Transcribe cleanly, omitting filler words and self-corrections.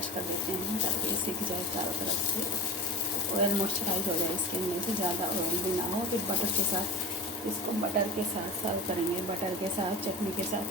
मैश कर देते हैं ताकि ये सीख जाए चारों तरफ से, ऑयल मॉइस्चराइज हो जाए इसके अंदर से, ज़्यादा ऑयल भी ना हो। फिर बटर के साथ इसको बटर के साथ सर्व करेंगे, बटर के साथ चटनी के साथ